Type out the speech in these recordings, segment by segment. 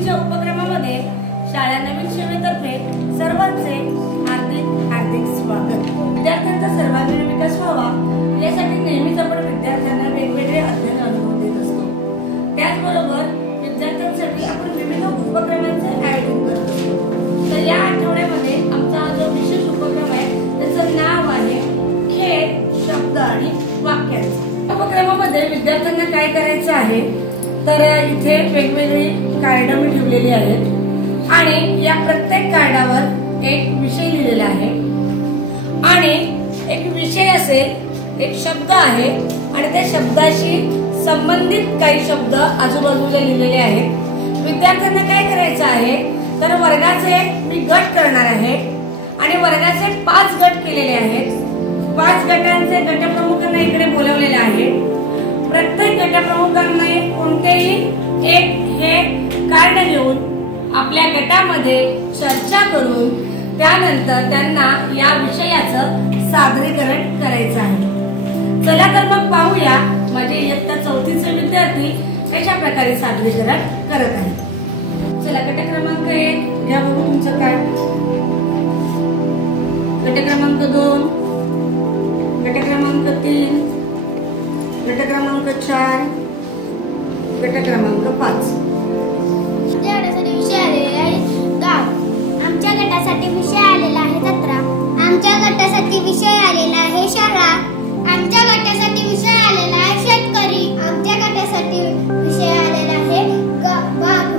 शेतीच्या उपक्रमामध्ये शाळा नवीन सेवेतर्फे सर्वांचे हार्दिक स्वागत। विद्यार्थ्यांचा सर्वांगीण विकास व्हावा यासाठी नेहमीच आपण विद्यार्थ्यांना वेगवेगळे अध्ययन अनुभव देत असतो। त्याचबरोबर विद्यार्थ्यांसाठी आपण विविध उपक्रमांचे आयोजन करत असतो। तर या आठवड्यामध्ये आमचा जो विशेष उपक्रम आहे त्याचं नाव आहे खेळ, शब्द आणि वाक्यांचे। उपक्रमामध्ये विद्यार्थ्यांना काय करायचं आहे तर इथे वेगवेगळी कार्ड मी ठेवलेली आहेत आणि या प्रत्येक कार्डावर एक विषय लिहिलेला आहे आणि एक विषय असेल, एक शब्द आहे आणि त्या शब्दाशी संबंधित काही शब्द आजूबाजूला लिहिलेले आहेत। विद्यार्थ्यांना काय करायचं आहे तर वर्गाचे मी गट करणार आहे आणि वर्गाचे 5 गट केलेले आहेत। 5 गटांचे गटप्रमुखांना इकडे बोलवलेले आहे। प्रत्येक गटप्रमुखांनी कोणतेही एक हे कार्ड घेऊन आपल्या गटामध्ये चर्चा करून त्यानंतर त्यांना या विषयाचं सादरीकरण करायचं आहे। चला तर मग पाहूया माझे इयत्ता 4थीचे विद्यार्थी कशा प्रकारे सादरीकरण करत आहेत। चला गट क्रमांक 1 घ्या बघू तुमचं कार्ड। गट क्रमांक 2, गट क्रमांक 3, गट क्रमांक 4, गट क्रमांक 5। आमच्या गटासाठी विषय आलेला आहे गाव। आमच्या गटासाठी विषय आलेला आहे जत्रा। आमच्या गटासाठी विषय आलेला आहे शाळा। आमच्या गटासाठी विषय आलेला आहे शेतकरी। आमच्या गटासाठी विषय आलेला आहे बाग।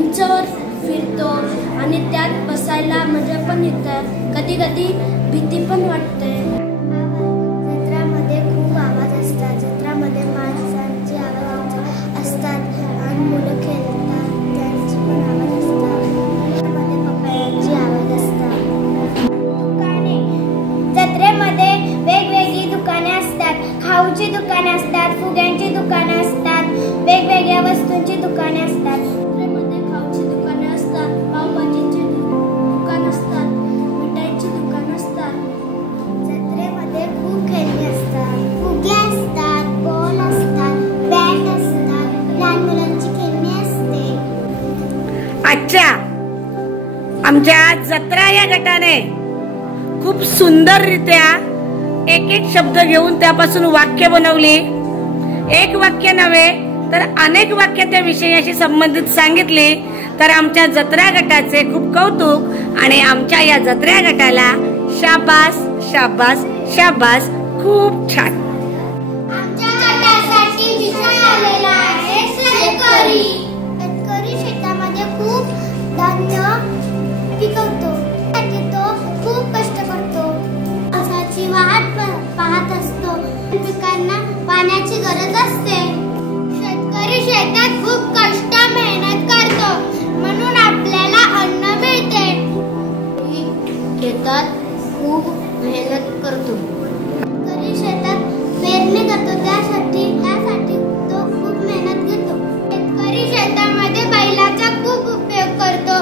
उंचावर फिरतो आणि त्यात बसायला मजा पण येते, कधी कधी भीती पण वाटते। जत्रामध्ये खूप आवाज असतात। जत्रामध्ये माणसांचे आवाज असतात आणि मुलं खेळतात त्यांचे पण आवाज असतात। जत्रामध्ये पक्ष्यांचे आवाज असतात। दुकाने, जत्रेमध्ये वेगवेगळी दुकाने असतात। खाऊची दुकाने असतात, फुग्यांची दुकाने असतात, वेगवेगळ्या वस्तूंची दुकाने असतात। अच्छा, आमच्या जत्रा या गटाने खूप सुंदररित्या एक एक शब्द घेऊन त्यापासून वाक्य बनवली। एक वाक्य नव्हे तर अनेक वाक्य त्या विषयाशी संबंधित सांगितली। तर आमच्या जत्रा गटाचे खूप कौतुक आणि आमच्या या जत्रा गटाला शाबास शाबास शाबास, खूप छान। आमच्या गटासाठी विषय आलेला आहे शेतकरी। शेतकरी शेतामध्ये खूप धान्य पिकवतो, तो खूप कष्ट करतो, पावसाची वाट पाहत असतो, पिकांना पाण्याची गरज असते। शेतकरी शेतात खूप कष्ट मेहनत करतो म्हणून आपल्याला अन्न मिळते। शेतात खूप मेहनत करतो. शेतकरी शेतात पेरणी करतो, त्यासाठी तो खूप मेहनत घेतो. शेतकरी शेतामध्ये बैलाचा खूप उपयोग करतो.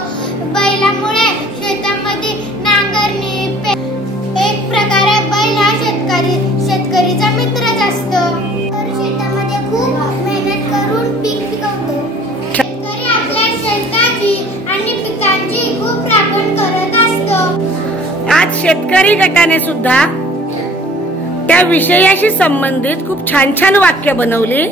बैलामुळे शेतामध्ये नांगरणी, एक प्रकारे बैल हा शेतकरीचा मित्रच असतो. तर शेतामध्ये खूप मेहनत करून पीक पिकवतो. शेतकरी आपल्या शेताची आणि पिकांची खूप राखण करत असतो. आज शेतकरी गटाने सुद्धा त्या विषयाशी संबंधित खूप छान छान वाक्य बनवली.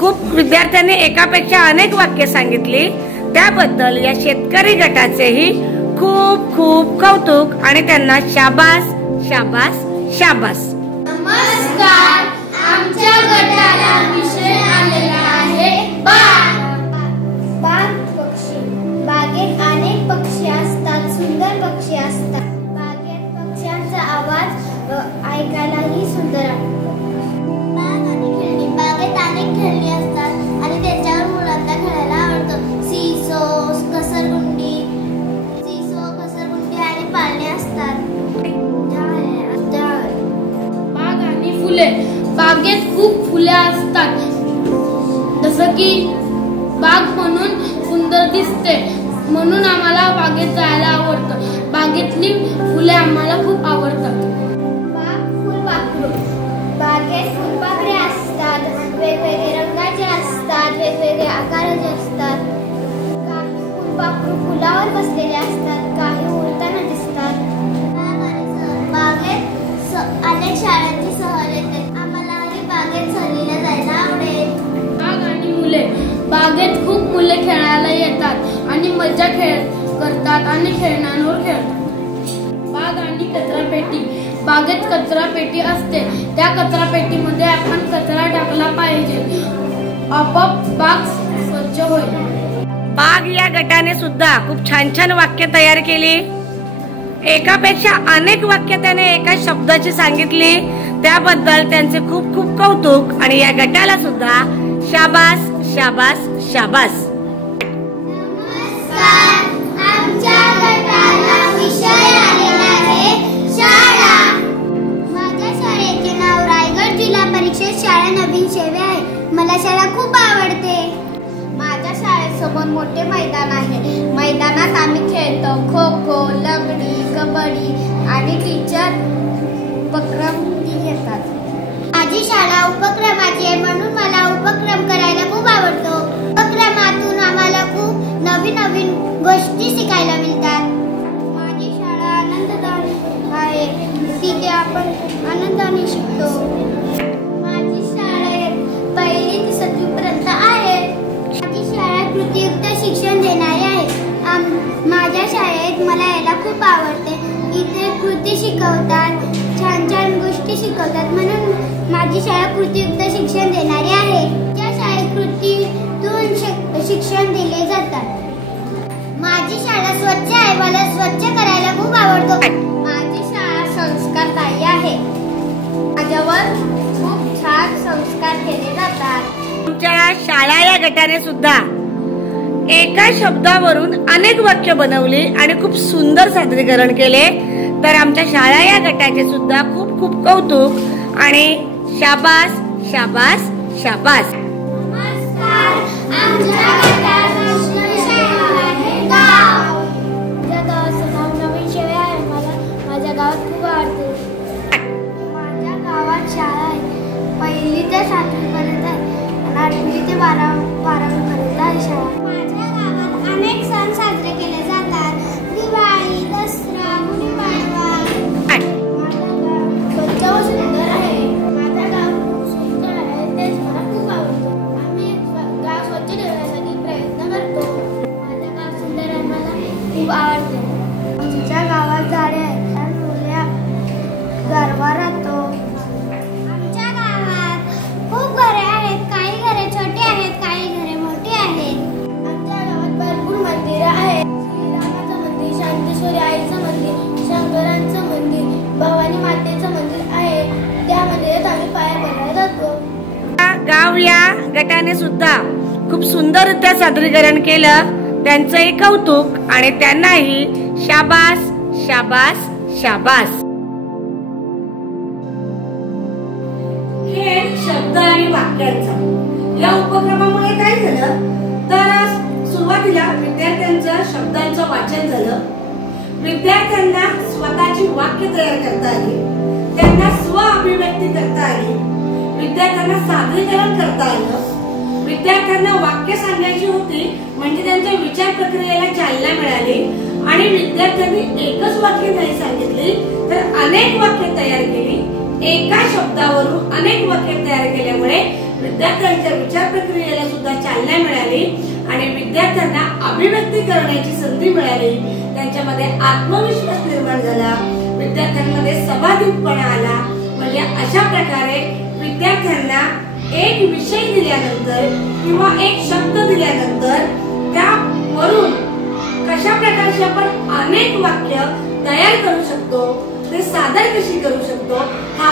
खूप विद्यार्थ्यांनी एकापेक्षा अनेक वाक्य सांगितली. त्याबद्दल या शेतकरी गटाचेही खूप खूप कौतुक आणि त्यांना शाबास शाबास शाबास. नमस्कार, आमच्या गटाला विषय आलेला आहे बाग. पक्षी. बागेत अनेक पक्षी असतात, सुंदर पक्षी असतात. बागेत पक्ष्यांचा आवाज ऐकायलाही सुंदर वाटतो. बाग आणि खेळणी. बागेत अनेक खेळणी असतात आणि त्याच्यावर मुलांना खेळायला आवडतं. घसरगुंडी आणि पाळणे असतात. बाग आणि फुले. बागेत खूप फुले असतात, जसं की बाग म्हणून सुंदर दिसते, म्हणून आम्हाला बागेत जायला आवडतं. बागेतली फुले आम्हाला खूप आवडतात. बागेत फुलपाखरे असतात, वेगवेगळे रंगाचे असतात, वेगवेगळे आकाराचे असतात. काही फुलपाखरू फुलावर बसलेले असतात, काही उडताना दिसतात. बागेत अनेक शाळांची सहल येते. आम्हालाही बागेत सहलीला जायला आवडेल. बाग आणि मुले. बागेत खूप मुले खेळायला येतात आणि मजा करतात आणि खेळण्यांवर खेळतात. बाग आणि कचरा पेटी. बागेत कचरा पेटी असते, त्या कचरा पेटीमध्ये आपण कचरा टाकला पाहिजे, आपोआप बाग स्वच्छ होईल. बाग या गटाने सुद्धा खूप छान छान वाक्य तयार केली. एकापेक्षा अनेक वाक्य त्याने एका शब्दाची सांगितली. त्याबद्दल त्यांचे खूप खूप कौतुक आणि या गटाला सुद्धा शाबास शाबास शाबास. नमस्कार, आमच्या गटाला विषय आलेला आहे शाळा. माझ्या शाळेचे नाव रायगड जिल्हा परिषद शाळा नवीन शेवे आहे. मला शाळा खूप आवडते. माझ्या शाळेसमोर मोठे मैदान आहे. मैदानात आम्ही खेळतो खो खो, लंगडी, कबड्डी आणि टीचर उपक्रम घेतात. माझी शाळा उपक्रमाची आहे, म्हणून मला उपक्रम करायला खूप आवडतो. उपक्रमातून आम्हाला खूप नवीन नवीन गोष्टी शिकायला मिळतात. माझी शाळा आनंददायी आहे, तिथे आपण आनंदाने शिकतो. माझी शाळेत 1ली ते 7वी पर्यंत आहे. माझी शाळा कृतीयुक्त शिक्षण देणारी आहे. माझ्या शाळेत मला यायला खूप आवडते. इथे कृती शिकवतात, छान छान गोष्टी शिकवतात, म्हणून माझी शाळा कृतीयुक्त शिक्षण देणारी आहे. त्या शाळेत कृतीतून शिक्षण दिले जातात. माझी शाळा स्वच्छ आहे, मला स्वच्छ करायला खूप आवडतो. माझी शाळा संस्कारदायी आहे, माझ्यावर खूप छान संस्कार केले जातात. आमच्या शाळा या गटाने सुद्धा एका शब्दावरून अनेक वाक्य बनवली आणि खूप सुंदर सादरीकरण केले. तर आमच्या शाळा या गटाचे सुद्धा खूप खूप कौतुक आणि शाबास शाबास शाबास. नमस्कार, आमच्या गटाचा विषय आहे गाव. माझ्या गावाचं नाव नवीन शेवे आहे. मला माझ्या गावात खूप आवडते. माझ्या गावात शाळा आहे, 1ली ते 7वी पर्यंत आणि 8वी ते 12वी पर्यंत आहे शाळा. माझ्या गावात अनेक सण साजरे केले जातात. दिवाळी, दसरा, गुढीपाडवा. माझं गाव स्वच्छ व सुंदर आहे. माझं गाव खूप सुंदर आहे, तेच मला खूप आवडतं. आम्ही गाव स्वच्छ ठेवण्यासाठी प्रयत्न करतो. माझं गाव सुंदर आहे, मला खूप आवडते. आमच्या गावात झाडे आहेत आणि मुले गारवा राहतो. आमच्या गावात खूप घरे आहेत. काही घरे छोटी आहेत, काही घरे मोठी आहेत. आमच्या गावात भरपूर मंदिरं आहेत. श्रीरामाचं मंदिर, शांतेश्वरी आईचं मंदिर, शंकरांचं मंदिर, भवानी मातेचं मंदिर आहे. त्या मंदिरात आम्ही पाया पडायला जातो. गाव या गटाने सुद्धा खूप सुंदररित्या सादरीकरण केलं. त्यांचंही कौतुक आणि त्यांनाही शाबास शाबास शाबास. खेळ शब्द आणि वाक्यांचा या उपक्रमामुळे काय झालं तर सुरुवातीला विद्यार्थ्यांचं शब्दांचं वाचन झालं. विद्यार्थ्यांना स्वतःची वाक्य तयार करता आली, त्यांना स्व अभिव्यक्ती करता आली, विद्यार्थ्यांना सादरीकरण करता आलं. विद्यार्थ्यांना वाक्य सांगायची होती म्हणजे त्यांच्या विचार प्रक्रियेला चालना मिळाली आणि विद्यार्थ्यांनी एकच वाक्य नाही सांगितली तर अनेक वाक्य तयार केली. एका शब्दावरून अनेक वाक्य तयार केल्यामुळे विद्यार्थ्यांच्या विचार प्रक्रियेला सुद्धा चालना मिळाली आणि विद्यार्थ्यांना अभिव्यक्ती करण्याची संधी मिळाली. त्यांच्यामध्ये आत्मविश्वास निर्माण झाला, विद्यार्थ्यांमध्ये सभाधीपणा आला. म्हणजे अशा प्रकारे विद्यार्थ्यांना एक विषय दिल्यानंतर किंवा एक शब्द दिल्यानंतर त्यावरून कशा प्रकारचे आपण अनेक वाक्य तयार करू शकतो, ते सादर कशी करू शकतो हा